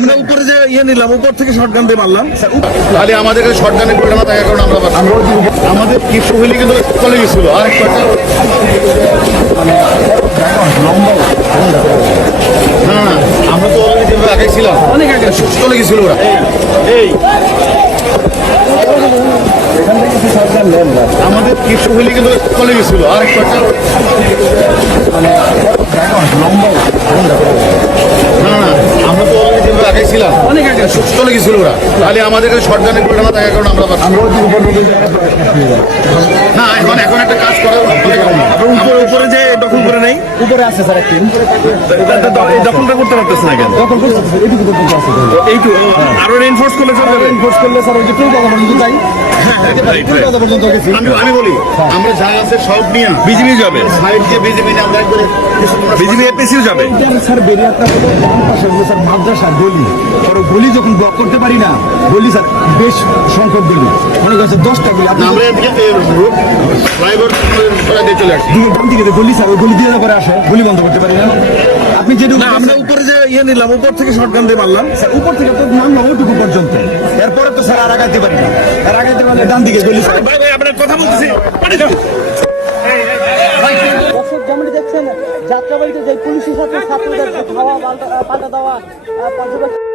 আমরা উপরে যে ইয়ে নিলাম, উপর থেকে শটগান দিয়ে মারলাম। তাহলে আমাদের কাছে শটগানের পরিমাণ থাকার কারণে আমরা আমাদের কিছু হইলে কিন্তু চলে গেছিল। আর না না, আমরা তো অলরেডি যেভাবে আগে ছিলাম অনেক আগে চলে গেছিল ওরা। আমাদের কিছু হইলে কিন্তু চলে গেছিল। আর না না, আমরা তো অলরেডি যেভাবে আগে ছিলাম অনেক আগে চলে গেছিল ওরা। তাহলে আমাদের কাছে শটগানের পরিমাণ থাকার কারণে আমরা না এখন একটা কাজ করা উপরে যে দখল করে নেই, উপরে আছে স্যার একটি দখলটা করতে পারতেছে না কেন? দখল করছে এইটুকু পর্যন্ত আছে এইটু আরো রেনফোর্স করলে চলে যাবে। ইনফোর্স করলে স্যার ওই যে টুল কথা পর্যন্ত যাই টুল কথা পর্যন্ত গেছি। আমি বলি আমরা যা আছে সব নিয়ে বিজিবি যাবে, সাইড দিয়ে বিজেপি না আমরা একবারে বিজিবি এপিসিও যাবে। স্যার বেরিয়াটা হলো ডান পাশে হলো স্যার মাদ্রাসা গলি। পরে গলি যখন ব্লক করতে পারি না, গলি স্যার বেশ সংখ্যক গলি, মনে করছে 10টা গলি। আপনি আমরা এদিকে ফ্লাইওভার দিয়ে চলে আসছি। ডান দিকে যে গলি স্যার, ওই গলি দিয়ে পরে আসে, গলি বন্ধ করতে পারি না। আপনি যেটুকু আমরা উপরে যে ইয়ে নিলাম, উপর থেকে শটগান দিয়ে মারলাম। স্যার উপর থেকে তো নামলাম ওইটুকু পর্যন্ত, এরপরে তো স্যার আর আগাইতে পারি না। আর আগাইতে পারলে ডান দিকে গলি স্যার। ভাই ভাই আপনার কথা বলতেছি। যেমনটি দেখছেন যাত্রাবাড়িতে যে পুলিশের সাথে ছাত্রদের খাওয়া পাল্টা দেওয়া পর্যবেক্ষণ